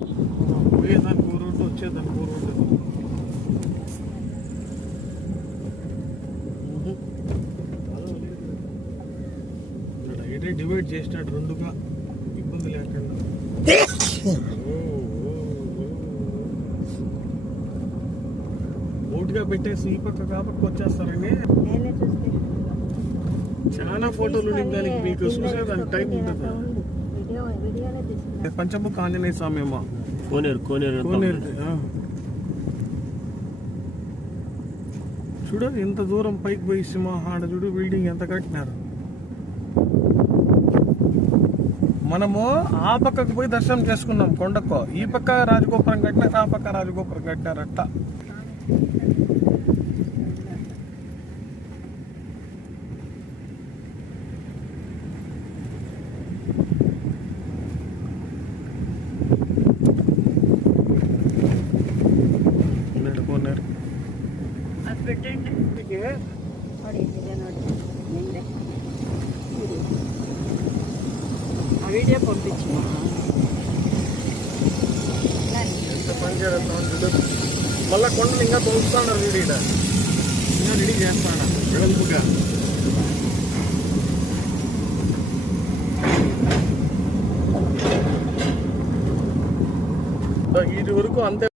పోయేదానికి ఓ రోడ్డు, వచ్చేదానికి ఓ రోడ్డు. అయితే డివైడ్ చేసినాడు రెండుగా, ఇబ్బంది లేకుండా. ఓటుగా పెట్టేసి ఈ పక్క కాపక్క వచ్చేస్తారండి. చాలా ఫోటోలు దానికి మీకు చూసేదానికి టైం ఉంటుంది. పంచముఖ ఆంజనేయ స్వామి అమ్మ, కోనేరు కోనేరు కోనేరు. చూడు ఎంత దూరం పైకి పోయి సింహాడ చూడు బిల్డింగ్ ఎంత కట్టినారు. మనము ఆ పక్కకు పోయి దర్శనం చేసుకున్నాం కొండకు. ఈ పక్క రాజగోపురం కట్టినారు, ఆ పక్క రాజగోపురం కట్టినారట. కోనేరు వీడియో పంపించు. ఎంత పని చేస్తాను. మళ్ళా కొండలు ఇంకా తోలుస్తాడు వీడు, ఇంకా రెడీ చేస్తాడు వెడల్పుగా. ఇది వరకు అంతే.